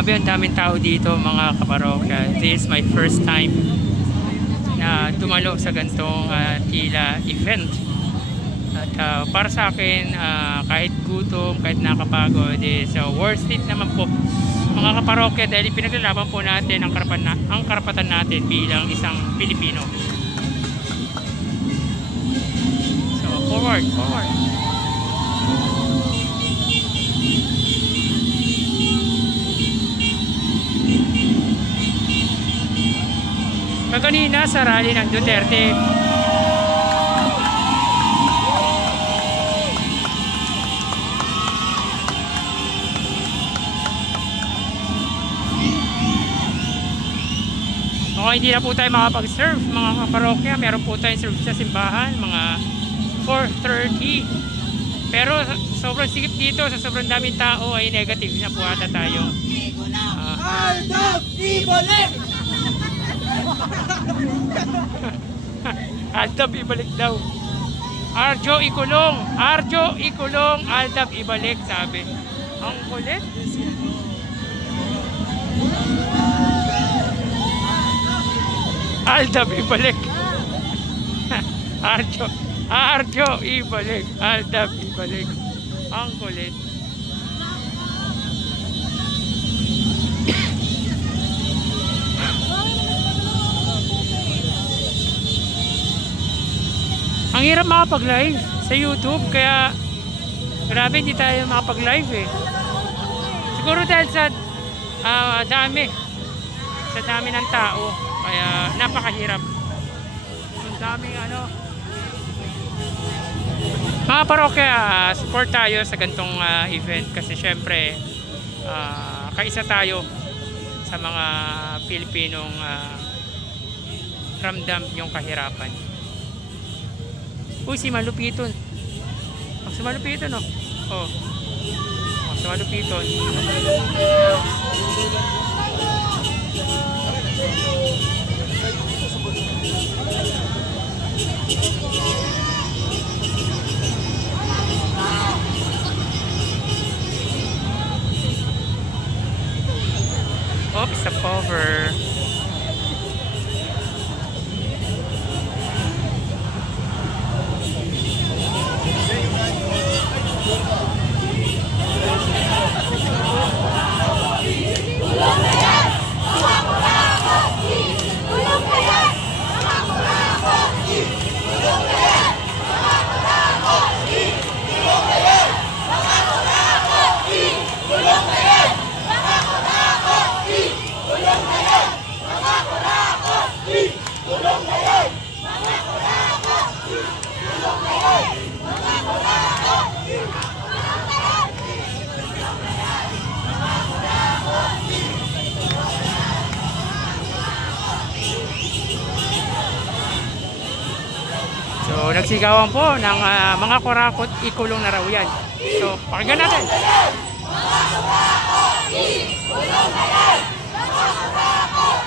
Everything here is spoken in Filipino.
Grabe, ang daming tao dito mga kaparokya. This is my first time na dumalo sa gantong tila event. At para sa akin, kahit gutom, kahit nakapagod, is worth it naman po mga kaparokya dahil pinaglalaban po natin ang karapatan natin bilang isang Pilipino. So, forward. Kanina sa rally ng Duterte, hindi na po tayo makapag-serve mga kaparokya. Meron po tayong serve sa simbahan mga 4:30, pero sobrang sikip dito sa sobrang daming tao ay negative na po ata tayo. Aldab ibalik daw. Arjo ikulong, Aldab ibalik, sabi. Ang kulit. Aldab ibalik. Arjo ibalik, Aldab ibalik. Ang kulit. Ang hirap makapag-live sa YouTube, kaya grabe hindi tayo makapag-live eh. Siguro dahil sa dami ng tao, kaya napakahirap. Ang daming mga parokya, support tayo sa gantong event kasi syempre kaisa tayo sa mga Pilipinong ramdam yung kahirapan. Uy, si Malupiton. Si Malupiton, oh. Si Malupiton. Oops, a cover. So, nagsigawan po ng mga kurakot, ikulong na raw yan. So, pakinggan natin. Mga kurakot, ikulong na yan! Mga kurakot,